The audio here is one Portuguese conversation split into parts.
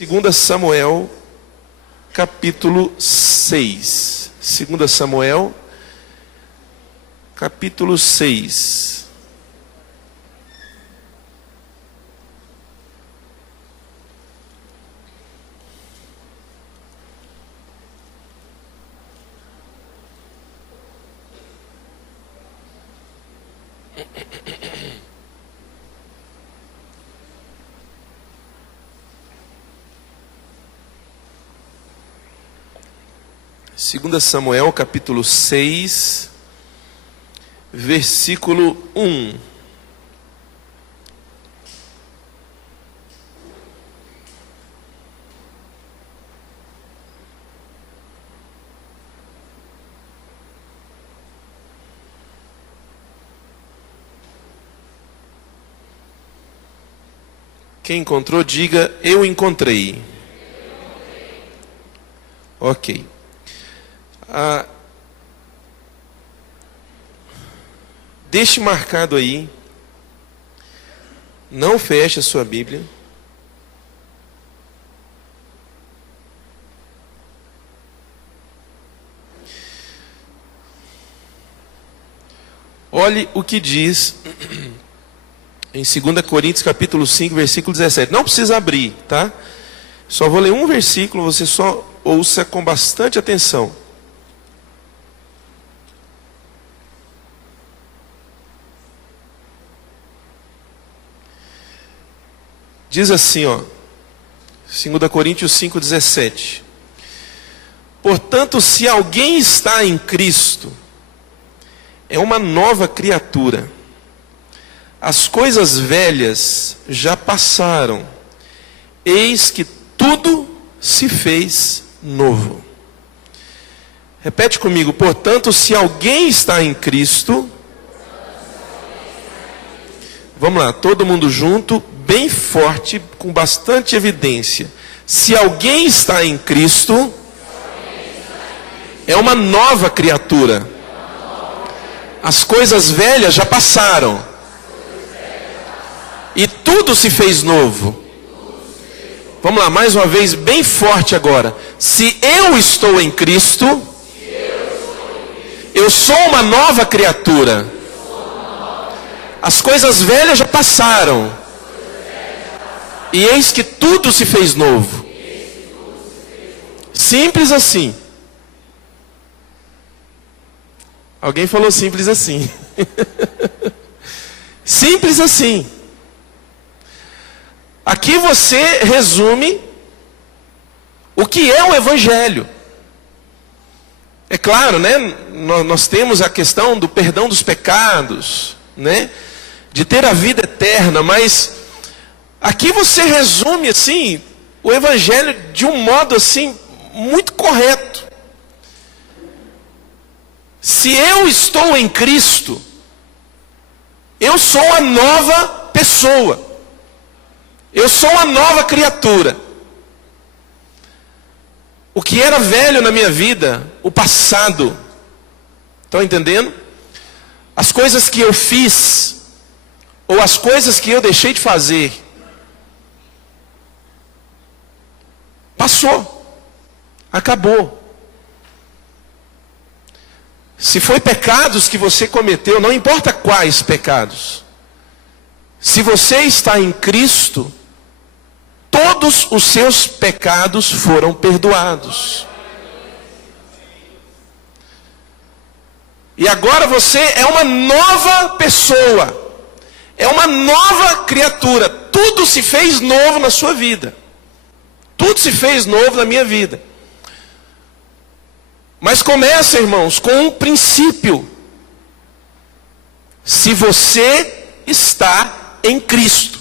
2 Samuel, capítulo 6. 2 Samuel, capítulo 6. Segunda Samuel, capítulo 6, versículo 1. Quem encontrou, diga: eu encontrei. Ok. Deixe marcado aí, não feche a sua Bíblia. Olhe o que diz em 2 Coríntios capítulo 5, versículo 17. Não precisa abrir, tá? Só vou ler um versículo, você só ouça com bastante atenção. Diz assim, 2 Coríntios 5,17. Portanto, se alguém está em Cristo, é uma nova criatura. As coisas velhas já passaram, eis que tudo se fez novo. Repete comigo: portanto, se alguém está em Cristo, vamos lá, todo mundo junto, bem forte, com bastante evidência. Se alguém está em Cristo, é uma nova criatura. As coisas velhas já passaram, e tudo se fez novo. Vamos lá, mais uma vez, bem forte agora. Se eu estou em Cristo, eu sou uma nova criatura. As coisas velhas já passaram, e eis que tudo se fez novo. Simples assim. Alguém falou simples assim. Simples assim. Aqui você resume o que é o Evangelho. É claro, né? Nós temos a questão do perdão dos pecados, né? De ter a vida eterna, mas aqui você resume assim o Evangelho de um modo assim muito correto. Se eu estou em Cristo, eu sou uma nova pessoa. Eu sou uma nova criatura. O que era velho na minha vida, o passado, estão entendendo? As coisas que eu fiz, ou as coisas que eu deixei de fazer, passou, acabou. Se foi pecados que você cometeu, não importa quais pecados, se você está em Cristo, todos os seus pecados foram perdoados. E agora você é uma nova pessoa, é uma nova criatura. Tudo se fez novo na sua vida. Tudo se fez novo na minha vida. Mas começa, irmãos, com um princípio. Se você está em Cristo.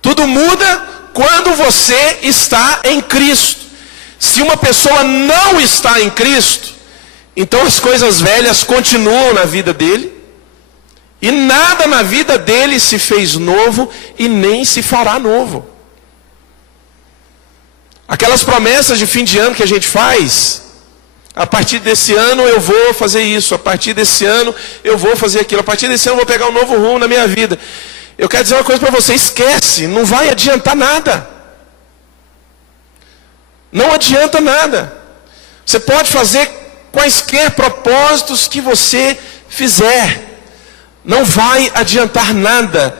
Tudo muda quando você está em Cristo. Se uma pessoa não está em Cristo, então as coisas velhas continuam na vida dele, e nada na vida dele se fez novo e nem se fará novo. Aquelas promessas de fim de ano que a gente faz, a partir desse ano eu vou fazer isso, a partir desse ano eu vou fazer aquilo, a partir desse ano eu vou pegar um novo rumo na minha vida. eu quero dizer uma coisa para você: esquece, não vai adiantar nada. Não adianta nada. Você pode fazer quaisquer propósitos que você fizer, não vai adiantar nada.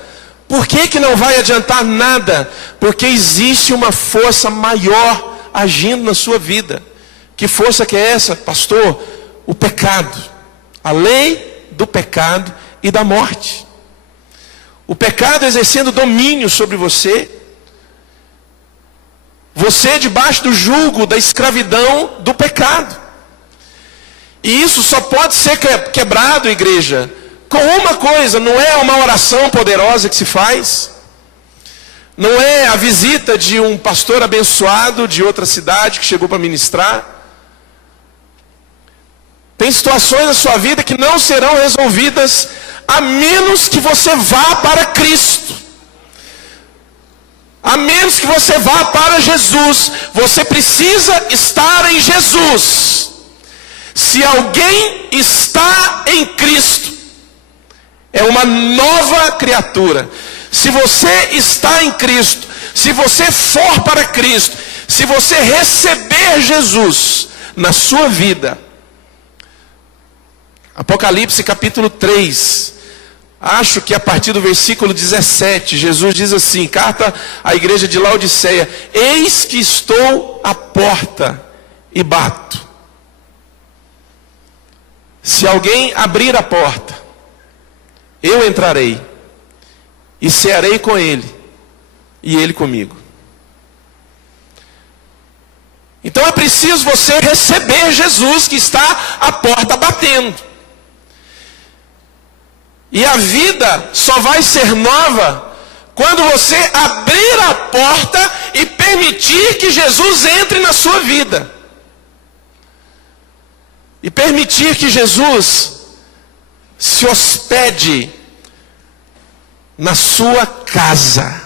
Por que não vai adiantar nada? Porque existe uma força maior agindo na sua vida. Que força que é essa, pastor? O pecado. A lei do pecado e da morte. O pecado exercendo domínio sobre você. Você debaixo do jugo da escravidão do pecado. E isso só pode ser quebrado, igreja, com uma coisa. Não é uma oração poderosa que se faz. Não é a visita de um pastor abençoado de outra cidade que chegou para ministrar. Tem situações na sua vida que não serão resolvidas a menos que você vá para Cristo. A menos que você vá para Jesus. Você precisa estar em Jesus. Se alguém está em Cristo, é uma nova criatura. Se você está em Cristo, se você for para Cristo, se você receber Jesus na sua vida. Apocalipse capítulo 3, acho que a partir do versículo 17, Jesus diz assim, carta à igreja de Laodiceia: eis que estou à porta e bato. Se alguém abrir a porta, eu entrarei e cearei com ele e ele comigo. Então é preciso você receber Jesus que está à porta batendo. E a vida só vai ser nova quando você abrir a porta e permitir que Jesus entre na sua vida. E permitir que Jesus se hospede na sua casa.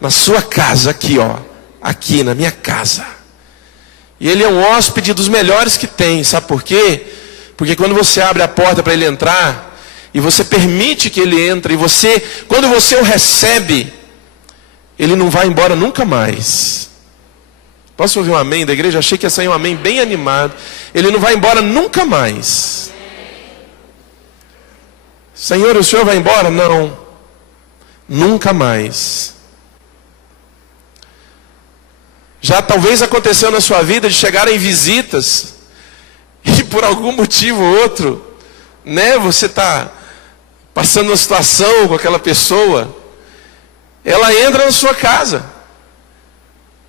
Na sua casa aqui, ó. Aqui na minha casa. E ele é um hóspede dos melhores que tem. Sabe por quê? Porque quando você abre a porta para ele entrar, e você permite que ele entre, e você, quando você o recebe, ele não vai embora nunca mais. Posso ouvir um amém da igreja? Achei que ia sair um amém bem animado. Ele não vai embora nunca mais. Senhor, o Senhor vai embora? Não. Nunca mais. Já talvez aconteceu na sua vida de chegarem visitas, e por algum motivo ou outro, né, você está passando uma situação com aquela pessoa, ela entra na sua casa,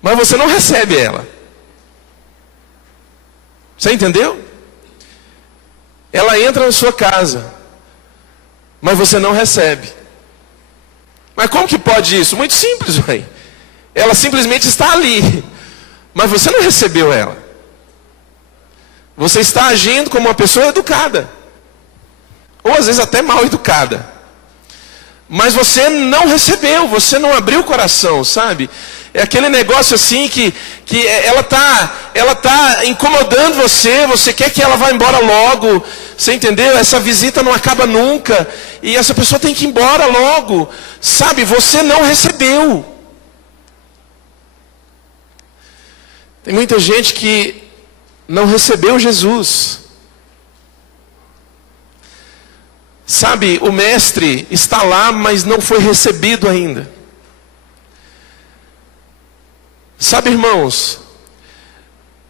mas você não recebe ela. Você entendeu? Ela entra na sua casa, mas você não recebe. Mas como que pode isso? Muito simples, véi. Ela simplesmente está ali, mas você não recebeu ela. Você está agindo como uma pessoa educada, ou às vezes até mal educada, mas você não recebeu, você não abriu o coração, sabe? É aquele negócio assim que ela tá incomodando você, você quer que ela vá embora logo, você entendeu? Essa visita não acaba nunca, e essa pessoa tem que ir embora logo, sabe? Você não recebeu. Tem muita gente que não recebeu Jesus. Sabe, o mestre está lá, mas não foi recebido ainda. Sabe, irmãos,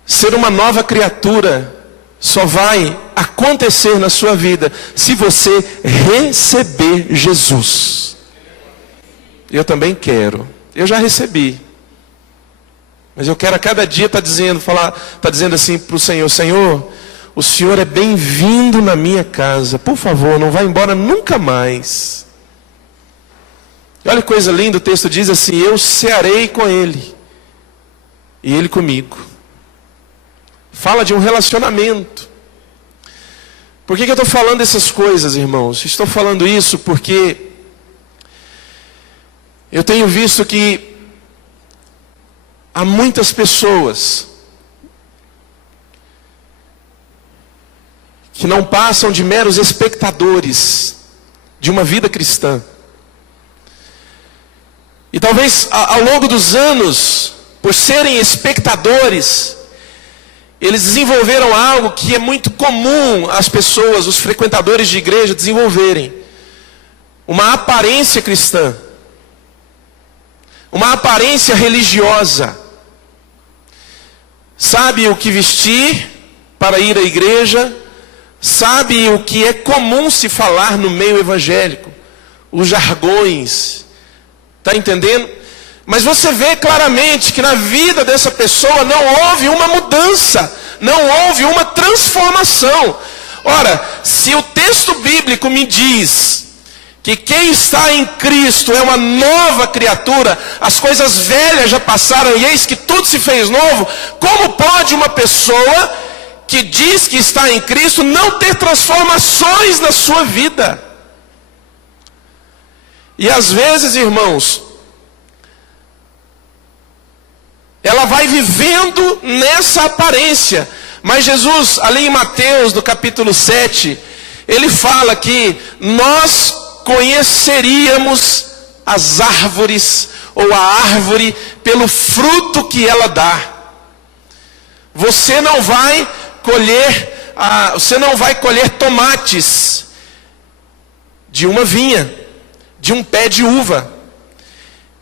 ser uma nova criatura só vai acontecer na sua vida se você receber Jesus. Eu também quero. Eu já recebi. Mas eu quero a cada dia estar dizendo assim para o Senhor: Senhor, o Senhor é bem-vindo na minha casa. Por favor, não vá embora nunca mais. E olha que coisa linda, o texto diz assim: eu cearei com ele e ele comigo. Fala de um relacionamento. Por que eu estou falando essas coisas, irmãos? Estou falando isso porque eu tenho visto que há muitas pessoas que não passam de meros espectadores de uma vida cristã. E talvez ao longo dos anos, por serem espectadores, eles desenvolveram algo que é muito comum às pessoas, os frequentadores de igreja desenvolverem. Uma aparência cristã. Uma aparência religiosa. Sabe o que vestir para ir à igreja. Sabe o que é comum se falar no meio evangélico. Os jargões. Está entendendo? Mas você vê claramente que na vida dessa pessoa não houve uma mudança, não houve uma transformação. Ora, se o texto bíblico me diz que quem está em Cristo é uma nova criatura, as coisas velhas já passaram e eis que tudo se fez novo, como pode uma pessoa que diz que está em Cristo não ter transformações na sua vida? E às vezes, irmãos, ela vai vivendo nessa aparência. Mas Jesus, ali em Mateus, no capítulo 7, ele fala que nós conheceríamos as árvores, ou a árvore, pelo fruto que ela dá. Você não vai colher tomates de uma vinha, de um pé de uva.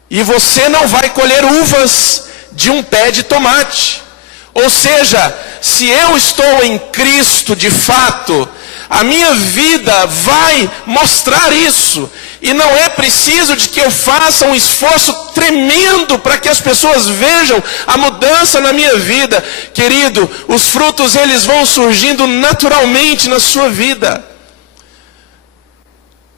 E você não vai colher uvas de um pé de tomate. Ou seja, se eu estou em Cristo de fato, a minha vida vai mostrar isso. E não é preciso de que eu faça um esforço tremendo para que as pessoas vejam a mudança na minha vida. Querido, os frutos eles vão surgindo naturalmente na sua vida.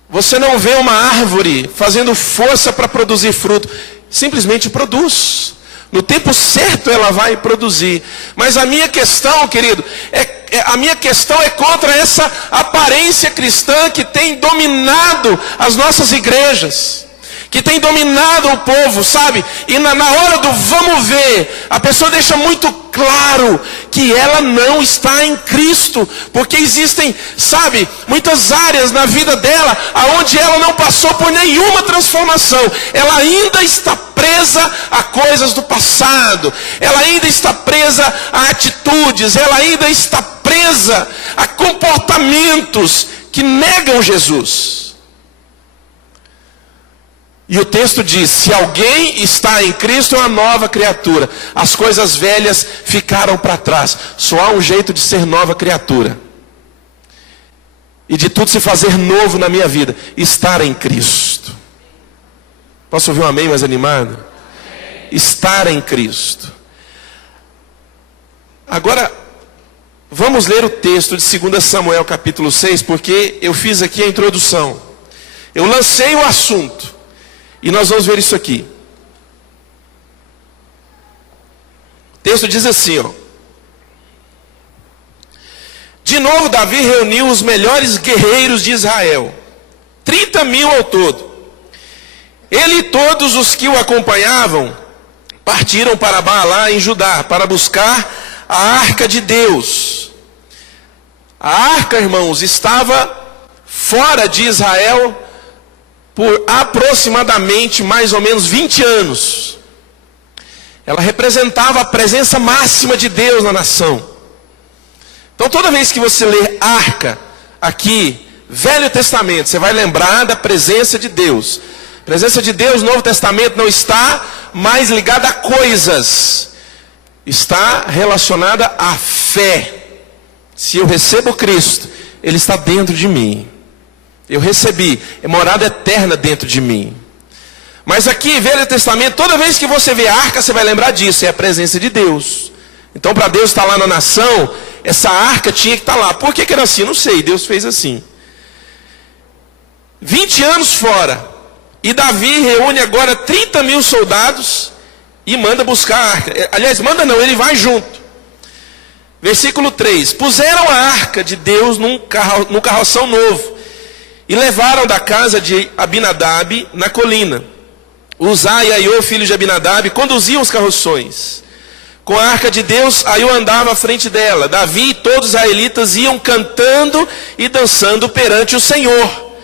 Você não vê uma árvore fazendo força para produzir fruto. Simplesmente produz. No tempo certo ela vai produzir. Mas a minha questão, querido, a minha questão é contra essa aparência cristã que tem dominado as nossas igrejas, que tem dominado o povo, sabe? E na hora do vamos ver, a pessoa deixa muito claro que ela não está em Cristo, porque existem, sabe, muitas áreas na vida dela aonde ela não passou por nenhuma transformação. Ela ainda está presa a coisas do passado, ela ainda está presa a atitudes, ela ainda está presa a comportamentos que negam Jesus. E o texto diz, se alguém está em Cristo é uma nova criatura. As coisas velhas ficaram para trás. Só há um jeito de ser nova criatura. E de tudo se fazer novo na minha vida. Estar em Cristo. Posso ouvir um amém mais animado? Estar em Cristo. Agora, vamos ler o texto de 2 Samuel capítulo 6, porque eu fiz aqui a introdução. Eu lancei o assunto. E nós vamos ver isso aqui. O texto diz assim, ó. De novo Davi reuniu os melhores guerreiros de Israel. 30.000 ao todo. Ele e todos os que o acompanhavam partiram para Baalá em Judá, para buscar a arca de Deus. A arca, irmãos, estava fora de Israel por aproximadamente mais ou menos 20 anos. Ela representava a presença máxima de Deus na nação. Então toda vez que você lê arca aqui, Velho Testamento, você vai lembrar da presença de Deus. A presença de Deus no Novo Testamento não está mais ligada a coisas. Está relacionada à fé. Se eu recebo Cristo, Ele está dentro de mim. Eu recebi, é morada eterna dentro de mim. Mas aqui, Velho Testamento, toda vez que você vê a arca, você vai lembrar disso, é a presença de Deus. Então, para Deus estar lá na nação, essa arca tinha que estar lá. Por que era assim? Não sei, Deus fez assim. 20 anos fora, e Davi reúne agora 30.000 soldados e manda buscar a arca. Aliás, manda não, ele vai junto. Versículo 3: puseram a arca de Deus num carroção novo, e levaram da casa de Abinadab na colina. Uzá e Aiô, filhos de Abinadab, conduziam os carroções. Com a arca de Deus, Aiô andava à frente dela. Davi e todos os israelitas iam cantando e dançando perante o Senhor.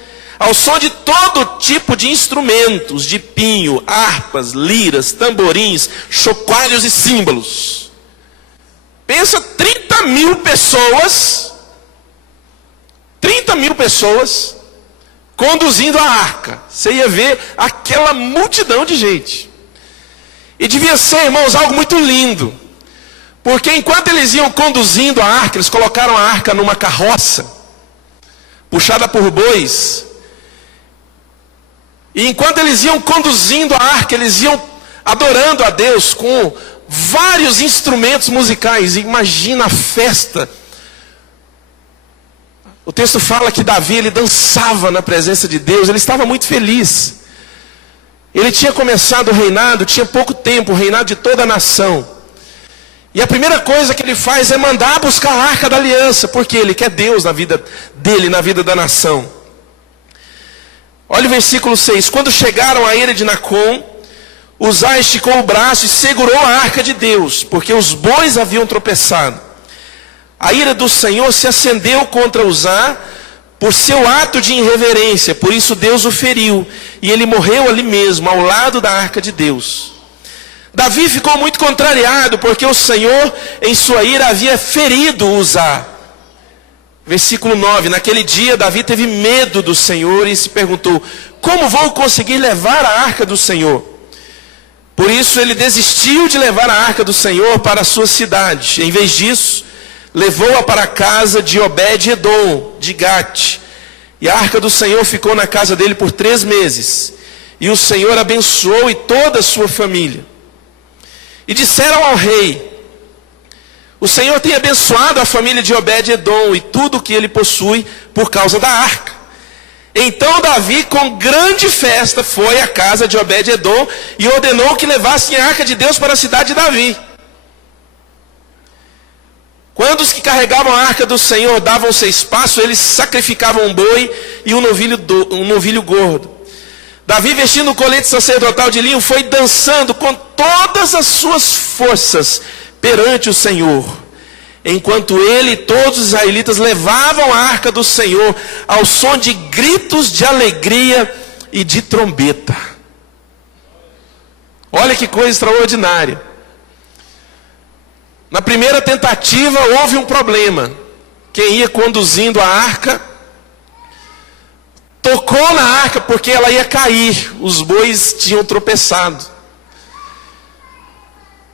ao som de todo tipo de instrumentos, de pinho, harpas, liras, tamborins, chocalhos e símbolos. Pensa 30 mil pessoas conduzindo a arca. Você ia ver aquela multidão de gente. E devia ser, irmãos, algo muito lindo. Porque enquanto eles iam conduzindo a arca, eles colocaram a arca numa carroça, puxada por bois. E enquanto eles iam conduzindo a arca, eles iam adorando a Deus com vários instrumentos musicais. Imagina a festa. O texto fala que Davi, ele dançava na presença de Deus, ele estava muito feliz. Ele tinha começado o reinado, tinha pouco tempo, o reinado de toda a nação. E a primeira coisa que ele faz é mandar buscar a arca da aliança, porque ele quer Deus na vida dele, na vida da nação. Olha o versículo 6. Quando chegaram à eira de Nacon, Uzá esticou o braço e segurou a arca de Deus, porque os bois haviam tropeçado. A ira do Senhor se acendeu contra Uzá por seu ato de irreverência, por isso Deus o feriu, e ele morreu ali mesmo, ao lado da arca de Deus. Davi ficou muito contrariado, porque o Senhor, em sua ira, havia ferido Uzá. Versículo 9, naquele dia Davi teve medo do Senhor e se perguntou: como vou conseguir levar a arca do Senhor? Por isso ele desistiu de levar a arca do Senhor para a sua cidade. Em vez disso, levou-a para a casa de Obed-edom, de Gate. E a arca do Senhor ficou na casa dele por 3 meses. E o Senhor abençoou e toda a sua família. E disseram ao rei: o Senhor tem abençoado a família de Obed-edom e tudo o que ele possui por causa da arca. Então Davi, com grande festa, foi à casa de Obed-edom e ordenou que levassem a arca de Deus para a cidade de Davi. Quando os que carregavam a arca do Senhor davam 6 passos, eles sacrificavam um boi e um novilho gordo. Davi, vestindo o colete sacerdotal de linho, foi dançando com todas as suas forças perante o Senhor, enquanto ele e todos os israelitas levavam a arca do Senhor ao som de gritos de alegria e de trombeta. Olha que coisa extraordinária. Na primeira tentativa houve um problema. Quem ia conduzindo a arca tocou na arca porque ela ia cair. Os bois tinham tropeçado.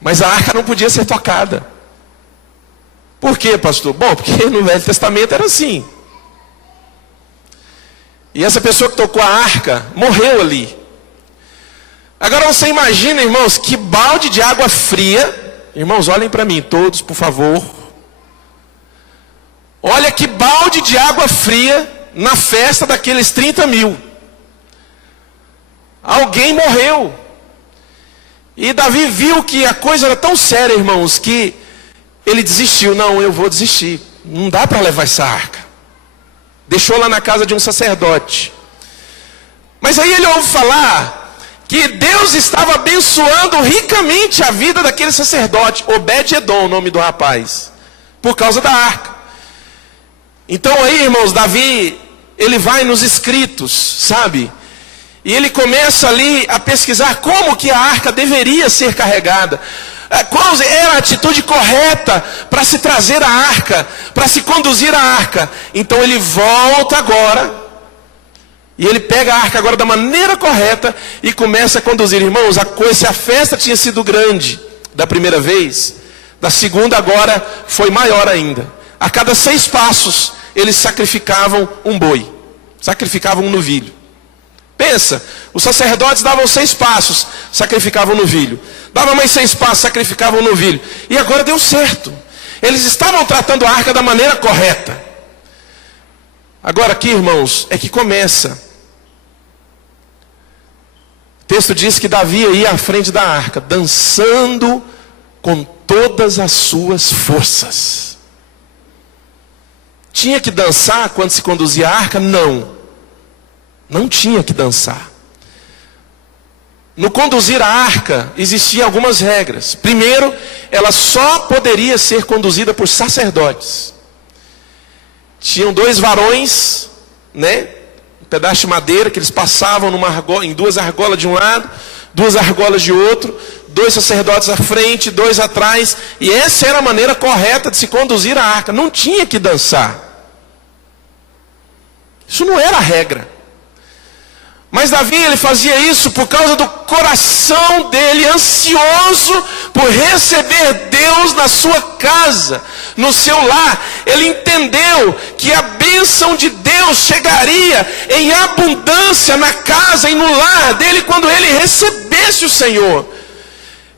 Mas a arca não podia ser tocada. Por quê, pastor? Bom, porque no Velho Testamento era assim. E essa pessoa que tocou a arca morreu ali. Agora você imagina, irmãos, que balde de água fria. Irmãos, olhem para mim, todos, por favor. Olha que balde de água fria na festa daqueles 30 mil. Alguém morreu. E Davi viu que a coisa era tão séria, irmãos, que ele desistiu. Não, eu vou desistir. Não dá para levar essa arca. Deixou lá na casa de um sacerdote. Mas aí ele ouve falar que Deus estava abençoando ricamente a vida daquele sacerdote, Obed-edom, o nome do rapaz, por causa da arca. Então aí, irmãos, Davi, ele vai nos escritos, sabe? E ele começa ali a pesquisar como que a arca deveria ser carregada. Qual era a atitude correta para se trazer a arca, para se conduzir a arca. Então ele volta agora. E ele pega a arca agora da maneira correta e começa a conduzir. Irmãos, se a festa tinha sido grande da primeira vez, da segunda agora foi maior ainda. A cada 6 passos, eles sacrificavam um boi, sacrificavam um novilho. Pensa, os sacerdotes davam 6 passos, sacrificavam um novilho. Davam mais 6 passos, sacrificavam um novilho. E agora deu certo. Eles estavam tratando a arca da maneira correta. Agora aqui, irmãos, é que começa. O texto diz que Davi ia à frente da arca, dançando com todas as suas forças. Tinha que dançar quando se conduzia a arca? Não. Não tinha que dançar. No conduzir a arca, existiam algumas regras. Primeiro, ela só poderia ser conduzida por sacerdotes. Tinham 2 varões, né? pedaço de madeira que eles passavam em 2 argolas de um lado, 2 argolas de outro, 2 sacerdotes à frente, 2 atrás, e essa era a maneira correta de se conduzir a arca. Não tinha que dançar. Isso não era a regra. Mas Davi, ele fazia isso por causa do coração dele, ansioso por receber Deus na sua casa, no seu lar. Ele entendeu que a bênção de Deus chegaria em abundância na casa e no lar dele quando ele recebesse o Senhor.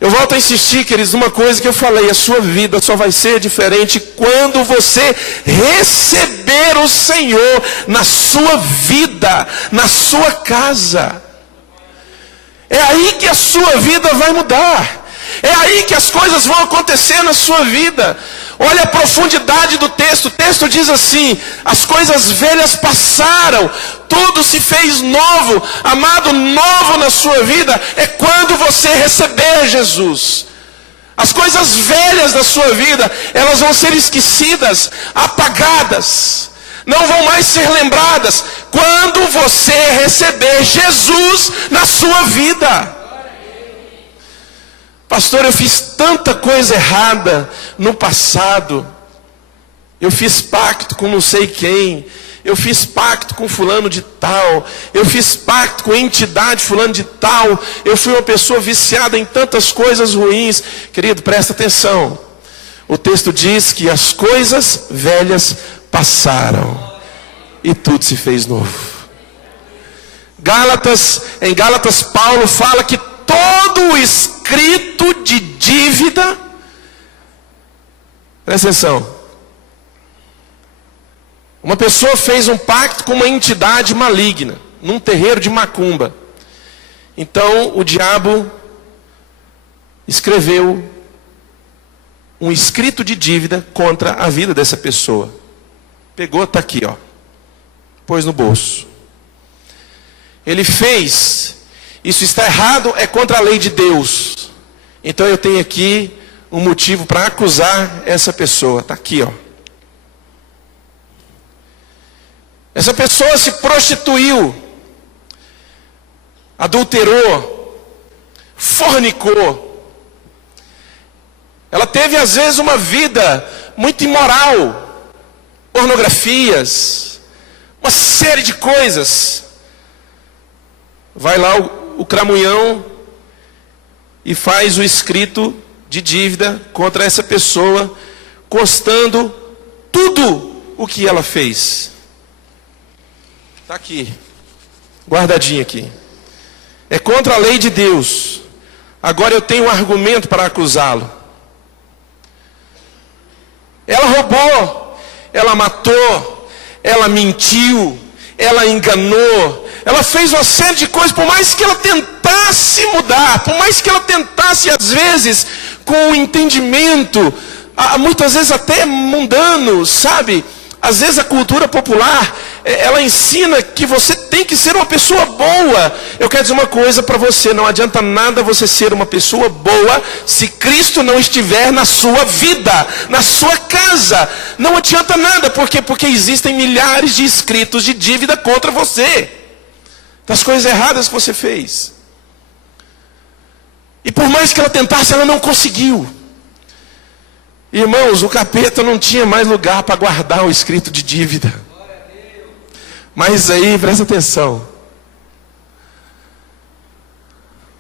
Eu volto a insistir, queridos, numa coisa que eu falei: a sua vida só vai ser diferente quando você receber o Senhor na sua vida, na sua casa. É aí que a sua vida vai mudar. É aí que as coisas vão acontecer na sua vida. Olha a profundidade do texto. O texto diz assim: as coisas velhas passaram, tudo se fez novo. Amado, novo na sua vida é quando você receber Jesus. As coisas velhas da sua vida, elas vão ser esquecidas, apagadas, não vão mais ser lembradas quando você receber Jesus na sua vida. Pastor, eu fiz tanta coisa errada no passado. Eu fiz pacto com não sei quem. Eu fiz pacto com fulano de tal. Eu fiz pacto com entidade fulano de tal. Eu fui uma pessoa viciada em tantas coisas ruins. Querido, presta atenção. O texto diz que as coisas velhas passaram e tudo se fez novo. Em Gálatas, Paulo fala que todo o escrito de dívida, presta atenção, uma pessoa fez um pacto com uma entidade maligna, num terreiro de macumba. Então o diabo escreveu um escrito de dívida contra a vida dessa pessoa. Pegou, está aqui, ó, pôs no bolso. Ele fez, isso está errado, é contra a lei de Deus. Então eu tenho aqui um motivo para acusar essa pessoa. Está aqui, ó. Essa pessoa se prostituiu, adulterou, fornicou. Ela teve às vezes uma vida muito imoral, pornografias, uma série de coisas. Vai lá o cramunhão e faz o escrito de dívida contra essa pessoa, constando tudo o que ela fez. Está aqui, guardadinho aqui. É contra a lei de Deus. Agora eu tenho um argumento para acusá-lo. Ela roubou, ela matou, ela mentiu, ela enganou, ela fez uma série de coisas. Por mais que ela tentasse mudar, por mais que ela tentasse, às vezes, com o entendimento, muitas vezes até mundano, sabe? Às vezes a cultura popular, ela ensina que você tem que ser uma pessoa boa. Eu quero dizer uma coisa para você: não adianta nada você ser uma pessoa boa se Cristo não estiver na sua vida, na sua casa. Não adianta nada. Por quê? Porque existem milhares de escritos de dívida contra você, das coisas erradas que você fez. E por mais que ela tentasse, ela não conseguiu. Irmãos, o capeta não tinha mais lugar para guardar o escrito de dívida. Mas aí, presta atenção.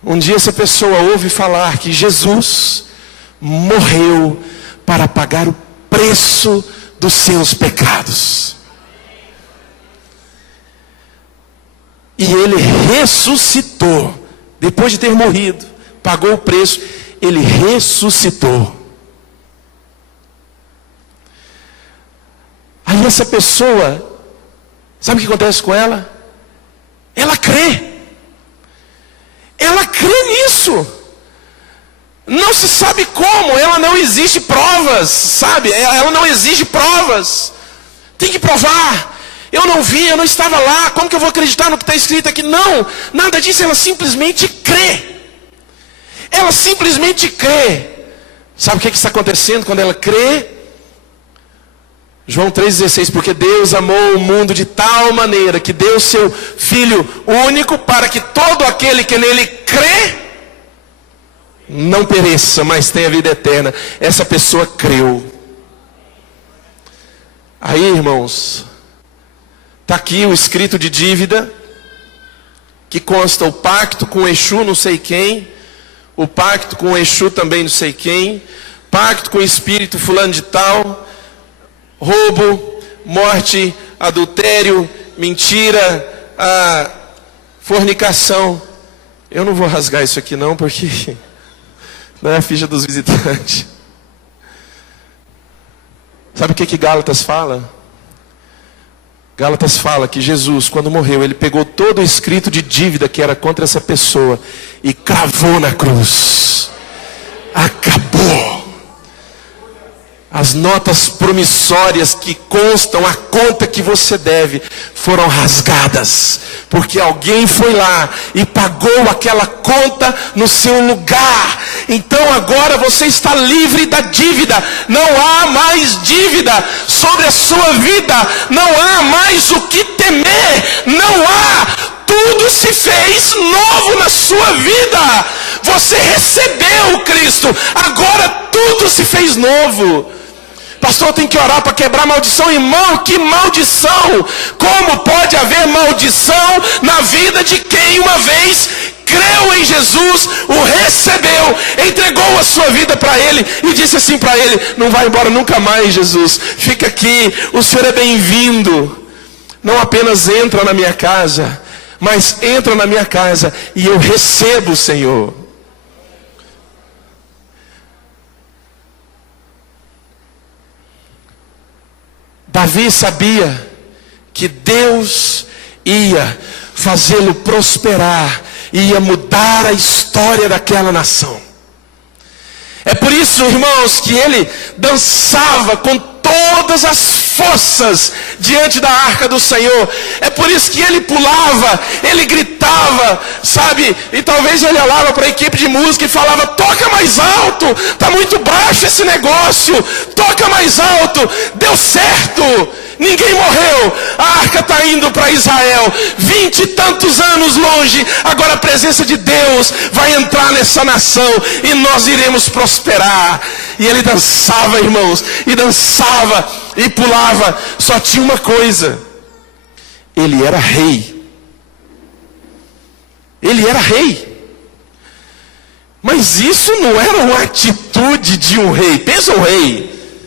Um dia essa pessoa ouve falar que Jesus morreu para pagar o preço dos seus pecados. E ele ressuscitou. Depois de ter morrido, pagou o preço, ele ressuscitou. Aí essa pessoa, sabe o que acontece com ela? Ela crê. Ela crê nisso. Não se sabe como, ela não exige provas, sabe? Ela não exige provas. Tem que provar. Eu não vi, eu não estava lá, como que eu vou acreditar no que está escrito aqui? Não, nada disso, ela simplesmente crê. Ela simplesmente crê. Sabe o que está acontecendo quando ela crê? João 3,16, porque Deus amou o mundo de tal maneira que deu seu Filho único para que todo aquele que nele crê não pereça, mas tenha vida eterna. Essa pessoa creu. Aí, irmãos, está aqui o escrito de dívida, que consta o pacto com o Exu não sei quem, o pacto com o Exu também não sei quem, pacto com o espírito fulano de tal, roubo, morte, adultério, mentira, fornicação. Eu não vou rasgar isso aqui não, porque não é a ficha dos visitantes. Sabe o que Gálatas fala? Gálatas fala que Jesus, quando morreu, ele pegou todo o escrito de dívida que era contra essa pessoa e cravou na cruz. Acabou. As notas promissórias que constam a conta que você deve foram rasgadas, porque alguém foi lá e pagou aquela conta no seu lugar. Então agora você está livre da dívida. Não há mais dívida sobre a sua vida. Não há mais o que temer. Não há. Tudo se fez novo na sua vida. Você recebeu Cristo. Agora tudo se fez novo. Pastor, tem que orar para quebrar maldição. Irmão, que maldição? Como pode haver maldição na vida de quem uma vez creu em Jesus, o recebeu, entregou a sua vida para Ele e disse assim para Ele: não vai embora nunca mais, Jesus, fica aqui, o Senhor é bem-vindo. Não apenas entra na minha casa, mas entra na minha casa e eu recebo o Senhor. Davi sabia que Deus ia fazê-lo prosperar, ia mudar a história daquela nação. É por isso, irmãos, que ele dançava com todas as forças diante da arca do Senhor. É por isso que ele pulava, ele gritava, sabe? E talvez ele olhava para a equipe de música e falava: toca mais alto, está muito baixo esse negócio, toca mais alto, deu certo, ninguém morreu, a arca está indo para Israel, 20 e tantos anos longe, agora a presença de Deus vai entrar nessa nação e nós iremos prosperar. E ele dançava, irmãos, e dançava e pulava. Só tinha uma coisa: ele era rei. Ele era rei. Mas isso não era uma atitude de um rei. Pensa um rei.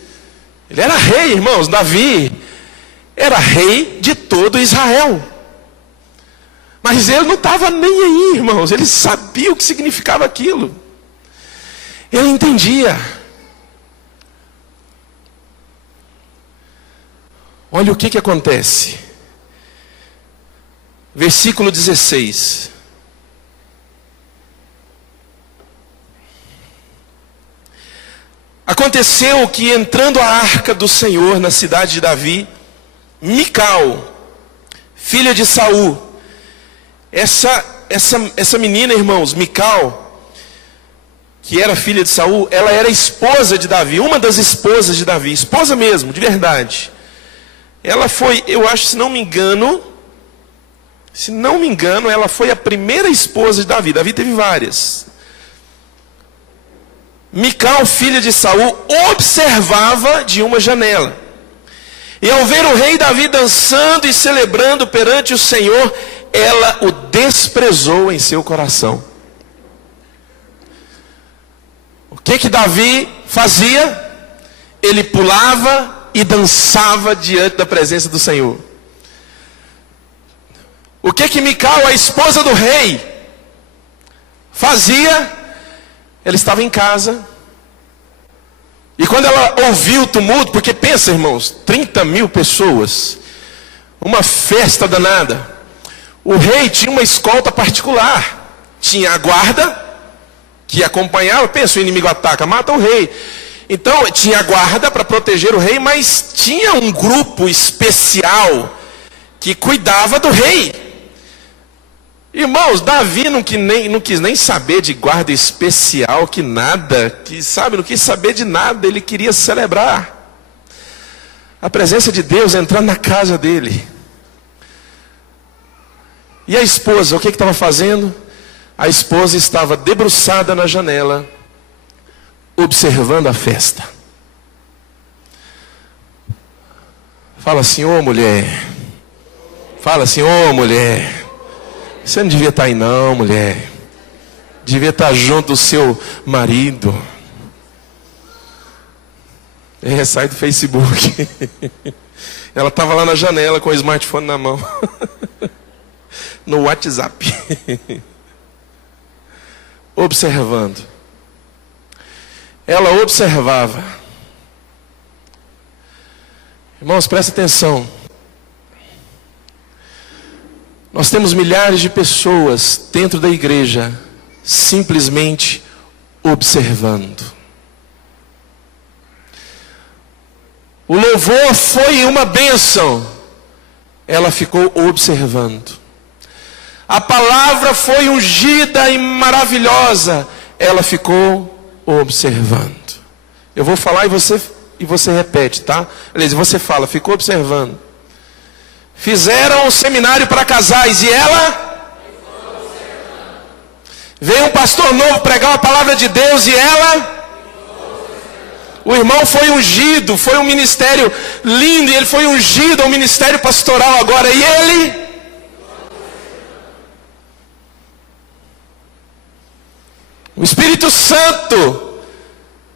Ele era rei, irmãos. Davi era rei de todo Israel. Mas ele não estava nem aí, irmãos. Ele sabia o que significava aquilo. Ele entendia. Olha o que acontece. Versículo 16. Aconteceu que, entrando a arca do Senhor na cidade de Davi, Mical, filha de Saul, essa menina, irmãos, Mical, que era filha de Saul, ela era esposa de Davi, uma das esposas de Davi, esposa mesmo, de verdade. Ela foi, eu acho, se não me engano, ela foi a primeira esposa de Davi. Davi teve várias. Mical, filha de Saul, observava de uma janela. E ao ver o rei Davi dançando e celebrando perante o Senhor, ela o desprezou em seu coração. O que Davi fazia? Ele pulava e dançava diante da presença do Senhor. O que Mical, a esposa do rei, fazia? Ela estava em casa. E quando ela ouviu o tumulto, porque pensa, irmãos, 30 mil pessoas, uma festa danada. O rei tinha uma escolta particular. Tinha a guarda que acompanhava. Pensa, o inimigo ataca, mata o rei. Então tinha a guarda para proteger o rei, mas tinha um grupo especial que cuidava do rei. Irmãos, Davi não quis nem saber de guarda especial, não quis saber de nada, ele queria celebrar. A presença de Deus entrando na casa dele. E a esposa, o que estava fazendo? A esposa estava debruçada na janela, observando a festa. Fala assim, ô mulher. Fala assim, ô mulher. Você não devia estar aí não, mulher. Devia estar junto do seu marido. Sai do Facebook. Ela estava lá na janela com o smartphone na mão. No WhatsApp. Observando. Ela observava. Irmãos, presta atenção. Nós temos milhares de pessoas dentro da igreja simplesmente observando. O louvor foi uma bênção. Ela ficou observando. A palavra foi ungida e maravilhosa. Ela ficou observando. Eu vou falar e você repete, tá? Aliás, você fala, ficou observando. Fizeram um seminário para casais e ela? Veio um pastor novo pregar a palavra de Deus e ela? O irmão foi ungido, foi um ministério lindo, e ele foi ungido ao ministério pastoral agora, e ele? O Espírito Santo,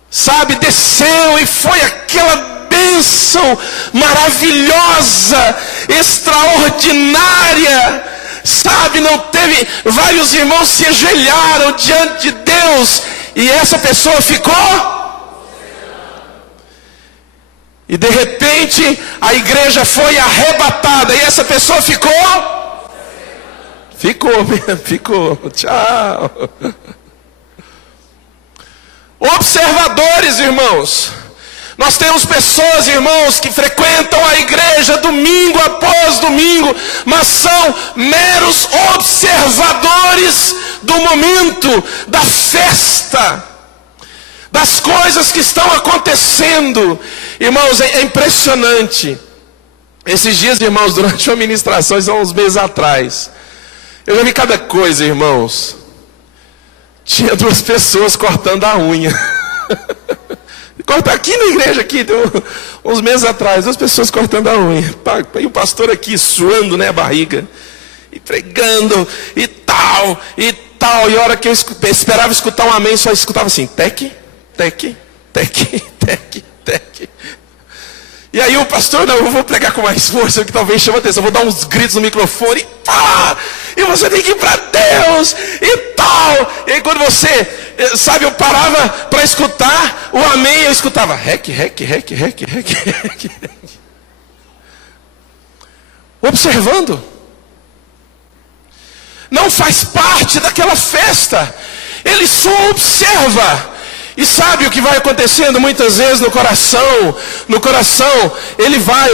sabe, desceu e foi aquela bênção maravilhosa, extraordinária, sabe, não teve, vários irmãos se ajoelharam diante de Deus, e essa pessoa ficou? E de repente a igreja foi arrebatada. E essa pessoa ficou? Ficou. Tchau. Observadores, irmãos. Nós temos pessoas, irmãos, que frequentam a igreja domingo após domingo, mas são meros observadores do momento, da festa, das coisas que estão acontecendo. Irmãos, é impressionante. Esses dias, irmãos, durante uma ministração, há uns meses atrás, eu já vi cada coisa, irmãos. Tinha 2 pessoas cortando a unha. Corta aqui na igreja, aqui, deu uns meses atrás, 2 pessoas cortando a unha. E o pastor aqui suando, né, a barriga. E pregando, e tal. E a hora que eu esperava escutar um amém, só escutava assim, tec, tec, tec, tec, tec. E aí o pastor, não, eu vou pregar com mais força, que talvez chame a atenção, vou dar uns gritos no microfone, e você tem que ir para Deus, e tal. E aí quando você, sabe, eu parava para escutar o amém, eu escutava, rec. Observando. Não faz parte daquela festa, ele só observa. E sabe o que vai acontecendo muitas vezes no coração? No coração,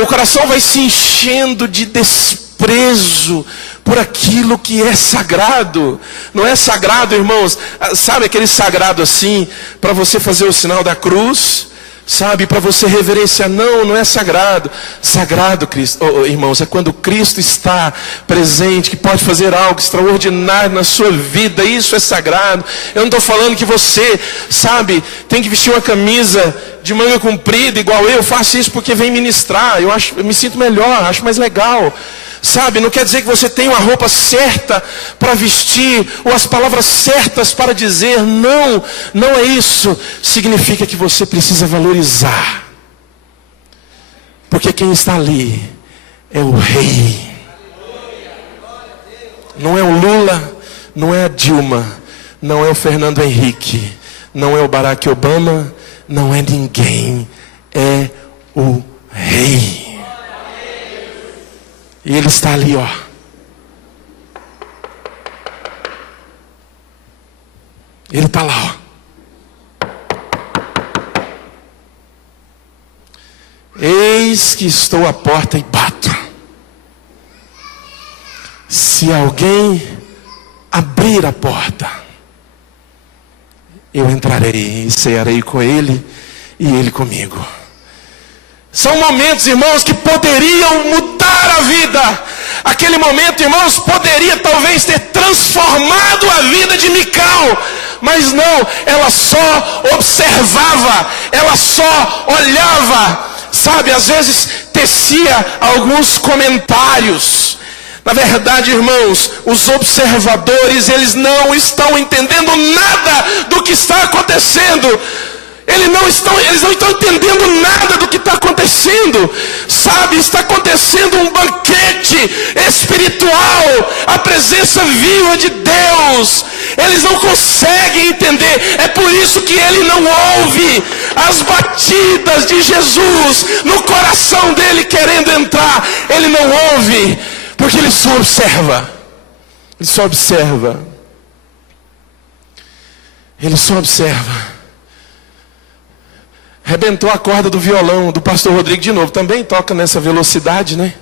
o coração vai se enchendo de desprezo por aquilo que é sagrado. Não é sagrado, irmãos, sabe aquele sagrado assim, para você fazer o sinal da cruz? Sabe, para você reverenciar, não é sagrado. Sagrado, Cristo, irmãos, é quando Cristo está presente, que pode fazer algo extraordinário na sua vida. Isso é sagrado. Eu não estou falando que você, sabe, tem que vestir uma camisa de manga comprida igual eu faço isso porque vem ministrar. Eu me sinto melhor, acho mais legal. Sabe, não quer dizer que você tem uma roupa certa para vestir, ou as palavras certas para dizer, não é isso. Significa que você precisa valorizar. Porque quem está ali é o rei. Não é o Lula, não é a Dilma, não é o Fernando Henrique, não é o Barack Obama, não é ninguém, é o rei. E ele está ali, ó. Ele está lá, ó. Eis que estou à porta e bato. Se alguém abrir a porta, eu entrarei e cearei com ele e ele comigo. São momentos, irmãos, que poderiam mudar a vida. Aquele momento, irmãos, poderia talvez ter transformado a vida de Mical. Mas não, ela só observava, ela só olhava. Sabe, às vezes tecia alguns comentários. Na verdade, irmãos, os observadores, eles não estão entendendo nada do que está acontecendo. Eles não estão entendendo nada do que está acontecendo. Sabe, está acontecendo um banquete espiritual, a presença viva de Deus. Eles não conseguem entender. É por isso que ele não ouve as batidas de Jesus no coração dele querendo entrar. Ele não ouve, porque ele só observa. Ele só observa. Ele só observa. Arrebentou a corda do violão do pastor Rodrigo de novo. Também toca nessa velocidade, né?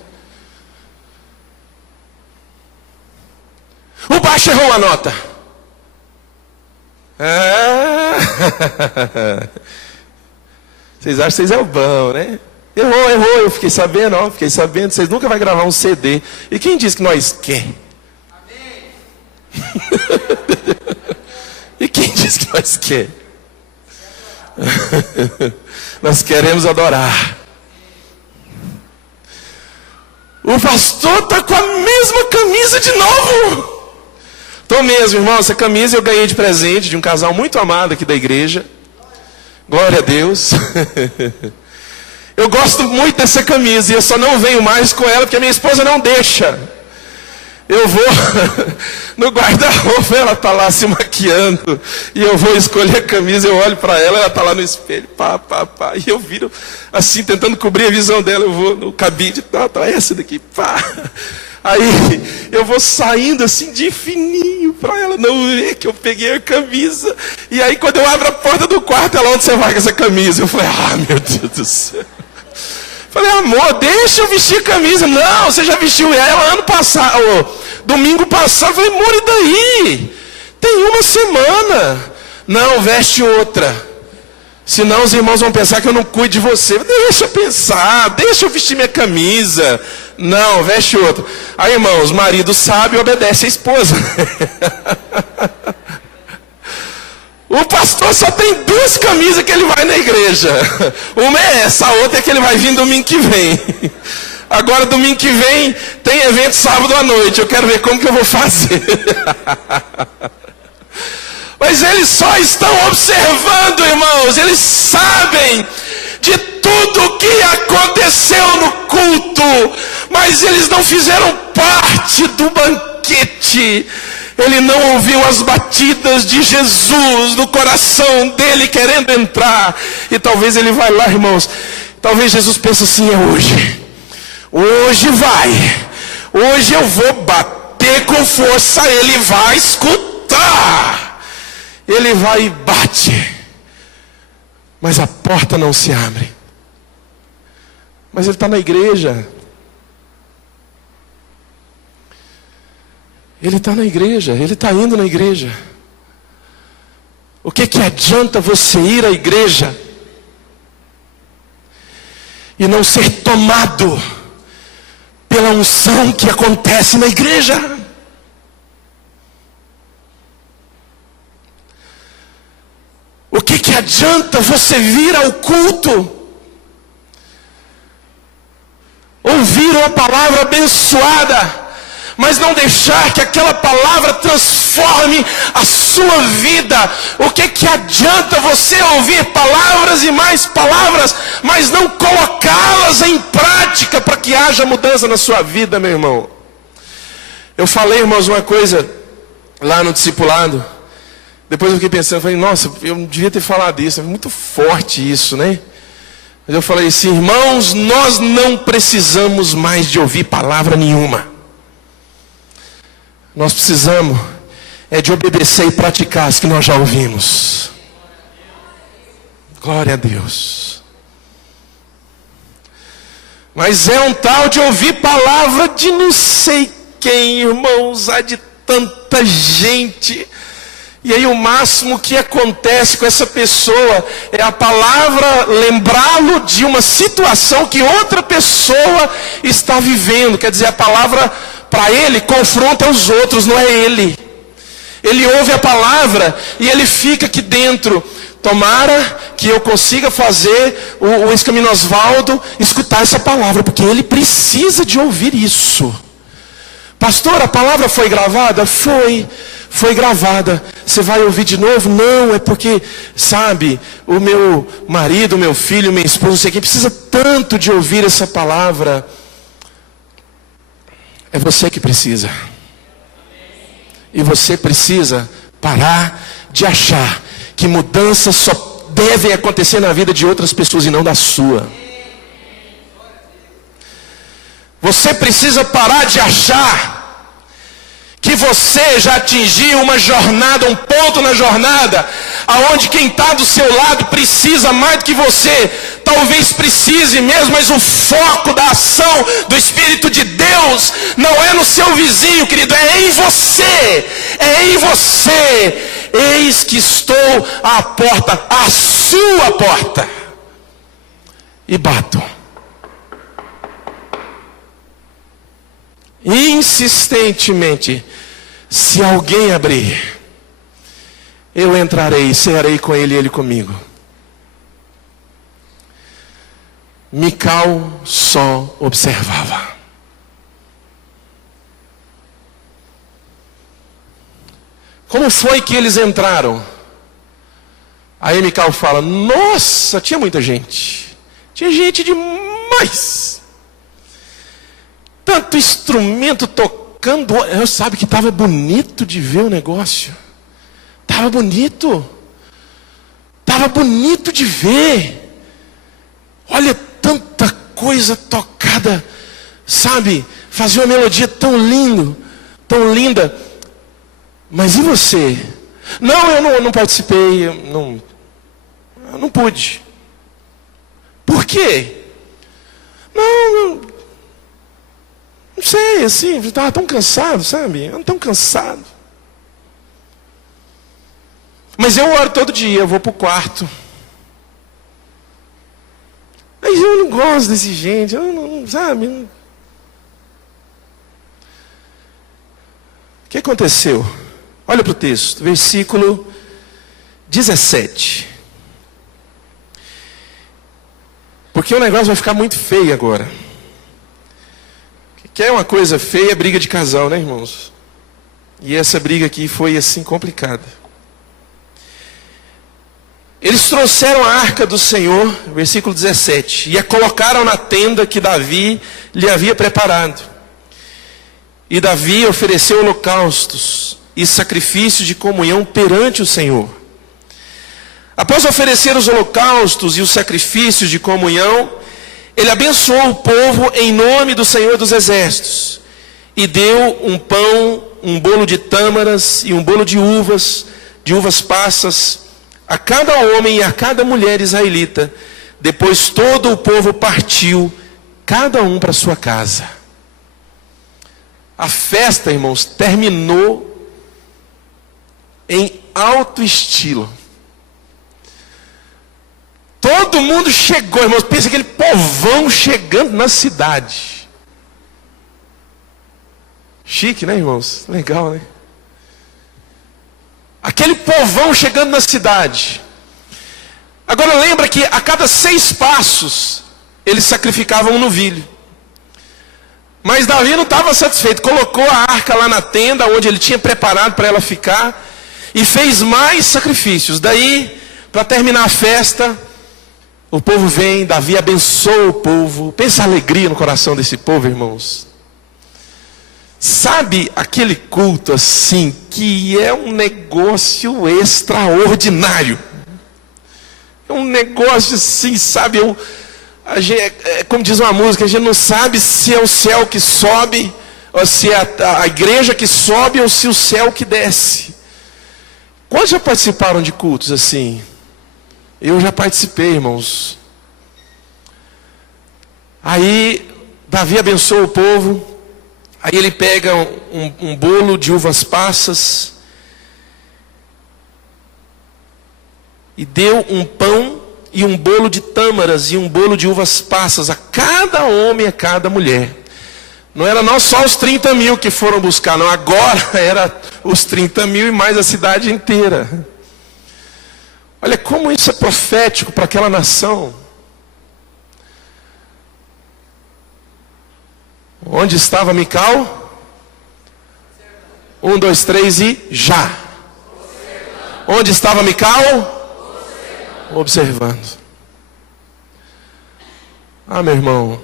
O baixo errou uma nota. Vocês acham que vocês é o bom, né? Errou. Eu fiquei sabendo, Vocês nunca vão gravar um CD. E quem disse que nós quer? E quem disse que nós quer? Nós queremos adorar. O pastor está com a mesma camisa de novo. Estou mesmo, irmão. Essa camisa eu ganhei de presente de um casal muito amado aqui da igreja. Glória a Deus. Eu gosto muito dessa camisa e eu só não venho mais com ela porque a minha esposa não deixa. Eu vou no guarda-roupa, ela está lá se maquiando, e eu vou escolher a camisa, eu olho para ela, ela está lá no espelho, e eu viro assim, tentando cobrir a visão dela, eu vou no cabide, tá essa daqui, pá. Aí eu vou saindo assim de fininho para ela não ver que eu peguei a camisa. E aí quando eu abro a porta do quarto, ela, onde você vai com essa camisa? Eu falei, meu Deus do céu. Falei, amor, deixa eu vestir a camisa. Não, você já vestiu ela ano passado, domingo passado. Eu falei, amor, e daí? Tem uma semana. Não, veste outra. Senão os irmãos vão pensar que eu não cuido de você. Deixa eu pensar, deixa eu vestir minha camisa. Não, veste outra. Aí, irmãos, o marido sabe e obedece a esposa. O pastor só tem 2 camisas que ele vai na igreja. Uma é essa, a outra é que ele vai vir domingo que vem. Agora, domingo que vem, tem evento sábado à noite. Eu quero ver como que eu vou fazer. Mas eles só estão observando, irmãos. Eles sabem de tudo o que aconteceu no culto. Mas eles não fizeram parte do banquete. Ele não ouviu as batidas de Jesus no coração dele querendo entrar. E talvez ele vai lá, irmãos. Talvez Jesus pense assim, é hoje. Hoje vai. Hoje eu vou bater com força. Ele vai escutar. Ele vai e bate. Mas a porta não se abre. Mas ele está na igreja. Ele está na igreja, ele está indo na igreja. O que adianta você ir à igreja e não ser tomado pela unção que acontece na igreja? O que adianta você vir ao culto, ouvir uma palavra abençoada, mas não deixar que aquela palavra transforme a sua vida? O que adianta você ouvir palavras e mais palavras, mas não colocá-las em prática para que haja mudança na sua vida, meu irmão? Eu falei, irmãos, uma coisa lá no discipulado. Depois eu fiquei pensando, falei, nossa, eu não devia ter falado isso, é muito forte isso, né? Mas eu falei assim, irmãos, nós não precisamos mais de ouvir palavra nenhuma. Nós precisamos de obedecer e praticar as que nós já ouvimos. Glória a Deus. Mas é um tal de ouvir palavra de não sei quem, irmãos, há de tanta gente. E aí o máximo que acontece com essa pessoa é a palavra lembrá-lo de uma situação que outra pessoa está vivendo. Quer dizer, a palavra para ele confronta os outros, não é ele. Ele ouve a palavra e ele fica aqui dentro. Tomara que eu consiga fazer o ex-camino Osvaldo escutar essa palavra, porque ele precisa de ouvir isso. Pastor, a palavra foi gravada? Foi gravada. Você vai ouvir de novo? Não, é porque, sabe, o meu marido, o meu filho, minha esposa, não sei quem, precisa tanto de ouvir essa palavra. É você que precisa. E você precisa parar de achar que mudanças só devem acontecer na vida de outras pessoas e não da sua. Você precisa parar de achar que você já atingiu uma jornada, um ponto na jornada, aonde quem está do seu lado precisa mais do que você. Talvez precise mesmo, mas o foco da ação do Espírito de Deus não é no seu vizinho, querido, é em você. É em você. Eis que estou à porta, à sua porta, e bato. Insistentemente, se alguém abrir, eu entrarei, cearei com ele e ele comigo. Mical só observava. Como foi que eles entraram? Aí Mical fala, nossa, tinha muita gente. Tinha gente demais. Tanto instrumento tocando. Sabe que estava bonito de ver o negócio. Estava bonito. Estava bonito de ver. Olha, tanta coisa tocada. Sabe, fazia uma melodia tão linda. Mas e você? Não, eu não participei, eu não pude. Por quê? Não sei, assim, eu estava tão cansado, sabe? Eu tão cansado. Mas eu oro todo dia, eu vou para o quarto. Mas eu não gosto desse gente, eu não, sabe? O que aconteceu? Olha para o texto, versículo 17. Porque o negócio vai ficar muito feio agora. Quer uma coisa feia, é briga de casal, né, irmãos? E essa briga aqui foi assim complicada. Eles trouxeram a arca do Senhor, versículo 17, e a colocaram na tenda que Davi lhe havia preparado. E Davi ofereceu holocaustos e sacrifícios de comunhão perante o Senhor. Após oferecer os holocaustos e os sacrifícios de comunhão, ele abençoou o povo em nome do Senhor dos Exércitos. E deu um pão, um bolo de tâmaras e um bolo de uvas passas, a cada homem e a cada mulher israelita. Depois todo o povo partiu, cada um para sua casa. A festa, irmãos, terminou em alto estilo. Todo mundo chegou, irmãos. Pensa aquele povão chegando na cidade. Chique, né, irmãos? Legal, né? Aquele povão chegando na cidade. Agora lembra que a cada 6 passos eles sacrificavam um novilho. Mas Davi não estava satisfeito. Colocou a arca lá na tenda onde ele tinha preparado para ela ficar. E fez mais sacrifícios. Daí, para terminar a festa, o povo vem, Davi abençoa o povo. Pensa a alegria no coração desse povo, irmãos. Sabe aquele culto assim, que é um negócio extraordinário. É um negócio assim, sabe, como diz uma música, a gente não sabe se é o céu que sobe, ou se é a igreja que sobe, ou se o céu que desce. Quantos já participaram de cultos assim? Eu já participei, irmãos. Aí, Davi abençoa o povo. Aí ele pega um bolo de uvas passas. e deu um pão e um bolo de tâmaras e um bolo de uvas passas a cada homem e a cada mulher. Não era não só os 30 mil que foram buscar, não. Agora era os 30 mil e mais a cidade inteira. Olha como isso é profético para aquela nação. Onde estava Mical? 1, 2, 3 e já. Onde estava Mical? Observando. Ah, meu irmão,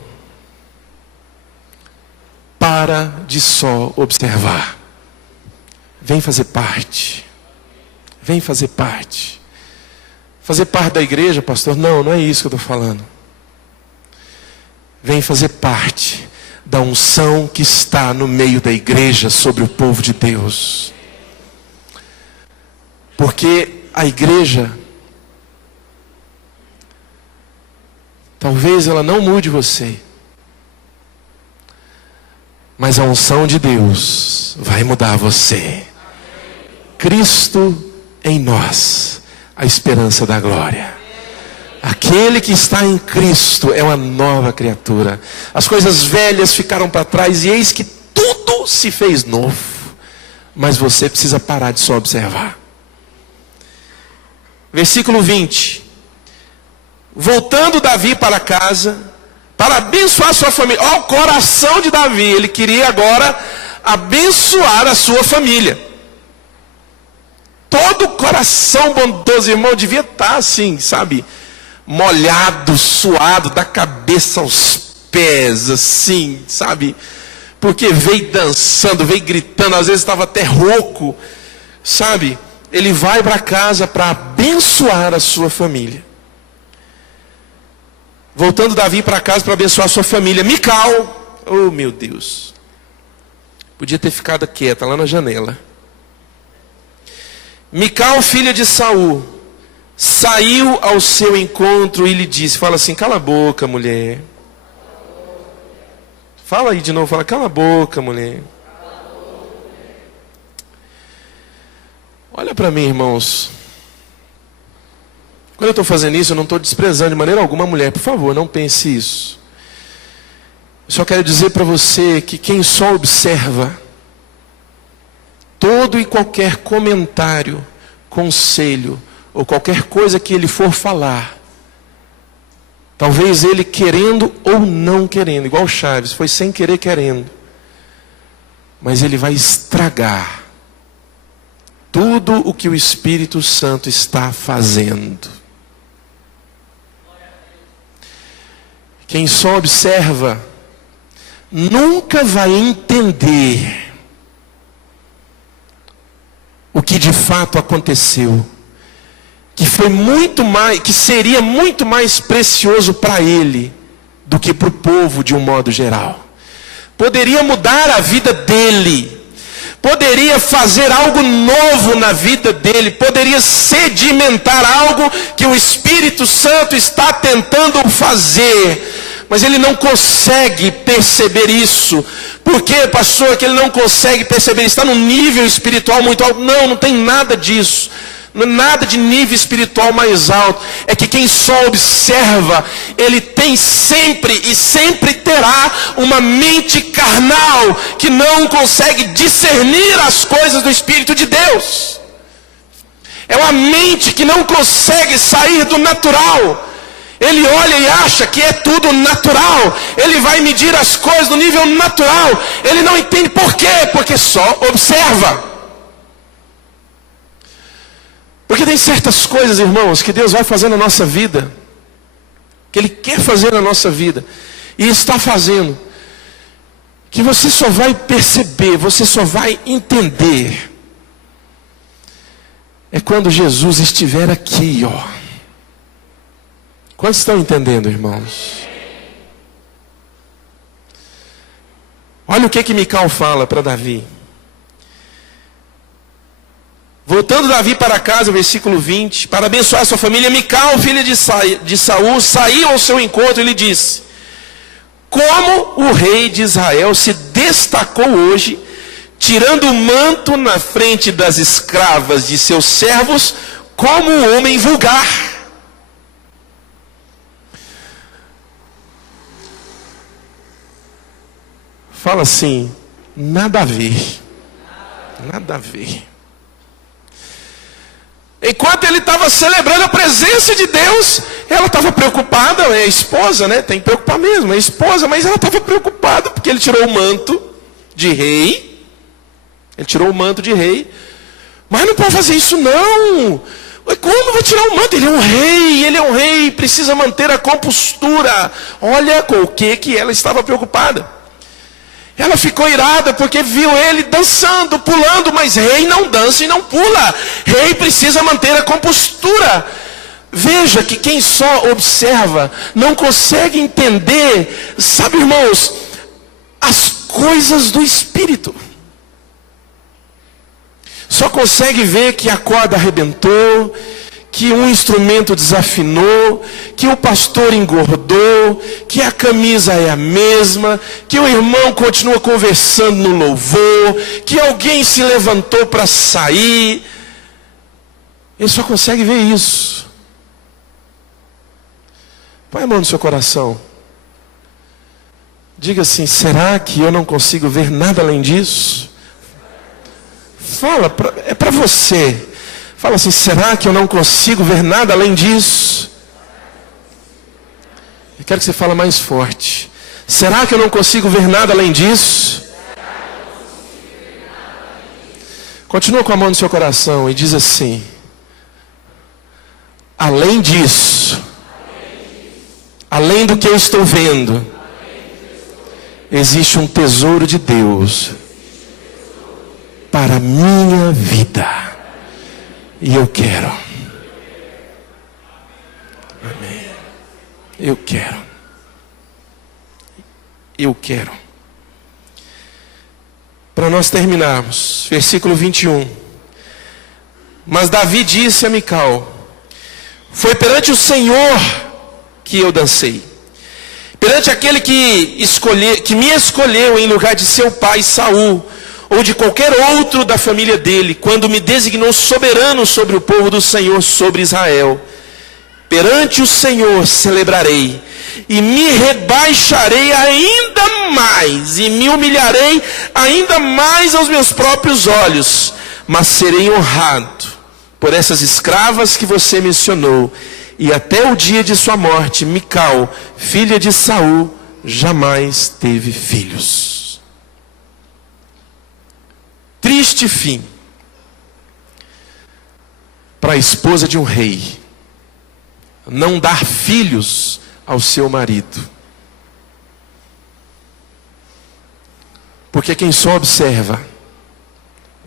para de só observar. Vem fazer parte. Vem fazer parte. Fazer parte da igreja, pastor? Não, não é isso que eu estou falando. Vem fazer parte da unção que está no meio da igreja sobre o povo de Deus. Porque a igreja, talvez ela não mude você, mas a unção de Deus vai mudar você. Cristo em nós, a esperança da glória. Aquele que está em Cristo é uma nova criatura. As coisas velhas ficaram para trás e eis que tudo se fez novo. Mas você precisa parar de só observar. Versículo 20. Voltando Davi para casa, para abençoar sua família. Olha o coração de Davi. Ele queria agora abençoar a sua família. Todo o coração bondoso, irmão, devia estar assim, sabe? Molhado, suado, da cabeça aos pés, assim, sabe? Porque veio dançando, veio gritando, às vezes estava até rouco, sabe? Ele vai para casa para abençoar a sua família. Voltando Davi para casa para abençoar a sua família. Mical, oh meu Deus, podia ter ficado quieta lá na janela. Mical, filha de Saul, saiu ao seu encontro e lhe disse, fala assim, cala a boca, mulher. Fala aí de novo, fala, cala a boca, mulher. Olha para mim, irmãos. Quando eu estou fazendo isso, eu não estou desprezando de maneira alguma a mulher. Por favor, não pense isso. Eu só quero dizer para você que quem só observa, todo e qualquer comentário, conselho, ou qualquer coisa que ele for falar, talvez ele querendo ou não querendo, igual Chaves, foi sem querer querendo, mas ele vai estragar tudo o que o Espírito Santo está fazendo. Quem só observa nunca vai entender o que de fato aconteceu, que foi muito mais, que seria muito mais precioso para ele do que para o povo de um modo geral. Poderia mudar a vida dele, poderia fazer algo novo na vida dele, poderia sedimentar algo que o Espírito Santo está tentando fazer, mas ele não consegue perceber isso. Por quê, pastor, que ele não consegue perceber? Ele está num nível espiritual muito alto. Não tem nada disso. Não é nada de nível espiritual mais alto. É que quem só observa, ele tem sempre e sempre terá uma mente carnal que não consegue discernir as coisas do Espírito de Deus. É uma mente que não consegue sair do natural. Ele olha e acha que é tudo natural. Ele vai medir as coisas no nível natural. Ele não entende por quê? Porque só observa. Porque tem certas coisas, irmãos, que Deus vai fazer na nossa vida, que Ele quer fazer na nossa vida, e está fazendo, que você só vai perceber, você só vai entender, é quando Jesus estiver aqui, ó. Quantos estão entendendo, irmãos? Olha o que Mical fala para Davi. Voltando Davi para casa, versículo 20, para abençoar sua família, Mical, filha de Saul, saiu ao seu encontro e lhe disse: como o rei de Israel se destacou hoje, tirando o manto na frente das escravas de seus servos, como um homem vulgar. Fala assim, nada a ver. Nada a ver. Enquanto ele estava celebrando a presença de Deus, ela estava preocupada, é a esposa, né? Tem que preocupar mesmo, é a esposa, mas ela estava preocupada porque ele tirou o manto de rei. Ele tirou o manto de rei. Mas não pode fazer isso não. Como vai tirar o manto? Ele é um rei, precisa manter a compostura. Olha com o que ela estava preocupada. Ela ficou irada porque viu ele dançando, pulando, mas rei não dança e não pula. Rei precisa manter a compostura. Veja que quem só observa não consegue entender, sabe, irmãos, as coisas do Espírito. Só consegue ver que a corda arrebentou, que um instrumento desafinou, que o pastor engordou, que a camisa é a mesma, que o irmão continua conversando no louvor, que alguém se levantou para sair. Ele só consegue ver isso. Põe a mão no seu coração. Diga assim, será que eu não consigo ver nada além disso? Fala, é para você. Fala assim, será que eu não consigo ver nada além disso? Eu quero que você fale mais forte. Será que eu não consigo ver nada além disso? Continua com a mão no seu coração e diz assim, além disso, além do que eu estou vendo, existe um tesouro de Deus para a minha vida. E eu quero. Amém. Eu quero. Eu quero. Para nós terminarmos, versículo 21. Mas Davi disse a Mical, foi perante o Senhor que eu dancei. Perante aquele que me escolheu em lugar de seu pai Saul, ou de qualquer outro da família dele, quando me designou soberano sobre o povo do Senhor, sobre Israel. Perante o Senhor celebrarei, e me rebaixarei ainda mais, e me humilharei ainda mais aos meus próprios olhos, mas serei honrado por essas escravas que você mencionou, e até o dia de sua morte, Mical, filha de Saul, jamais teve filhos. Triste fim para a esposa de um rei não dar filhos ao seu marido. Porque quem só observa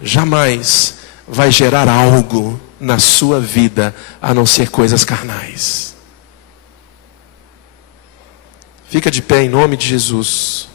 jamais vai gerar algo na sua vida a não ser coisas carnais. Fica de pé em nome de Jesus.